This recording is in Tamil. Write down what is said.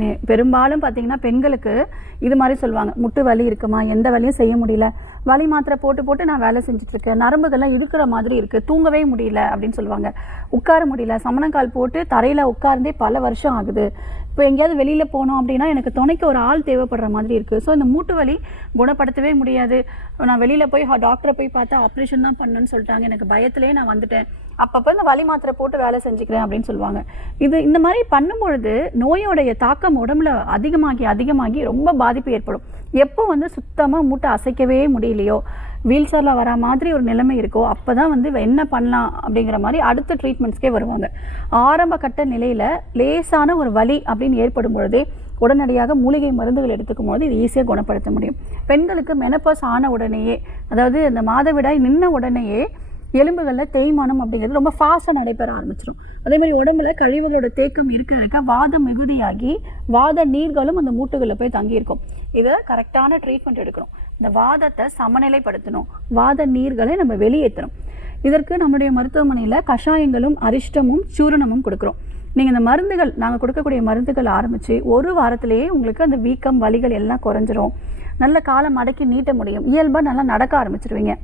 பெரும்பாலும் பார்த்தீங்கன்னா, பெண்களுக்கு இது மாரி சொல்லுவாங்க. "முட்டு வலி இருக்குமா? எந்த வேலையும் செய்ய முடியல. வலி மாத்திரை போட்டு, போட்டு நான் வேலை செஞ்சுட்டுருக்கேன். நரம்புகள்லாம் இழுக்கிற மாதிரி இருக்கு. தூங்கவே முடியல." அப்படின்னு சொல்லுவாங்க. "உட்கார முடியல. சமணங்கால் போட்டு தரையில உட்கார்ந்தே பல வருஷம் ஆகுது. இப்போ எங்கேயாவது வெளியில போனோம் அப்படின்னா, எனக்கு துணைக்கு ஒரு ஆள் தேவைப்படுற மாதிரி இருக்கு. ஸோ இந்த மூட்டு வலி குணப்படுத்தவே முடியாது. நான் வெளியில போய் டாக்டர போய் பார்த்தா ஆப்ரேஷன் தான் பண்ணணும்னு சொல்லிட்டாங்க. எனக்கு பயத்திலேயே நான் வந்துட்டேன். அப்பப்போ இந்த வலி மாத்திரை போட்டு வேலை செஞ்சுக்கிறேன்." அப்படின்னு சொல்லுவாங்க. இந்த மாதிரி பண்ணும்பொழுது நோயோடைய தாக்கம் உடம்புல அதிகமாகி அதிகமாகி ரொம்ப பாதிப்பு ஏற்படும். எப்போ சுத்தமாக மூட்டை அசைக்கவே முடியலையோ, வீல் சேரில் வர மாதிரி ஒரு நிலைமை இருக்கோ, அப்போ தான் என்ன பண்ணலாம் அப்படிங்கிற மாதிரி அடுத்த ட்ரீட்மெண்ட்ஸ்க்கே வருவாங்க. ஆரம்ப கட்ட நிலையில் லேசான ஒரு வலி அப்படின்னு ஏற்படும் பொழுதே உடனடியாக மூலிகை மருந்துகள் எடுத்துக்கும் போது இது ஈஸியாக குணப்படுத்த முடியும். பெண்களுக்கு மெனப்பாஸ் ஆன உடனேயே, அதாவது அந்த மாதவிடாய் நின்ன உடனேயே எலும்புகளில் தேய்மானம் அப்படிங்கிறது ரொம்ப ஃபாஸ்ட்டாக நடைபெற ஆரம்பிச்சிடும். அதே மாதிரி உடம்புல கழிவுகளோட தேக்கம் இருக்க இருக்க வாதம் மிகுதியாகி வாத நீர்களும் அந்த மூட்டுகளில் போய் தங்கியிருக்கும். இதை கரெக்டான ட்ரீட்மெண்ட் எடுக்கணும். இந்த வாதத்தை சமநிலைப்படுத்தணும். வாத நீர்களை நம்ம வெளியேற்றணும். இதற்கு நம்முடைய மருத்துவமனையில் கஷாயங்களும் அரிஷ்டமும் சூரணமும் கொடுக்குறோம். நீங்கள் இந்த மருந்துகள், நாங்கள் கொடுக்கக்கூடிய மருந்துகள் ஆரம்பித்து ஒரு வாரத்திலேயே உங்களுக்கு அந்த வீக்கம் வலிகள் எல்லாம் குறைஞ்சிரும். நல்ல காலம் மடக்கி நீட்ட முடியும். இயல்பாக நல்லா நடக்க ஆரம்பிச்சிருவீங்க.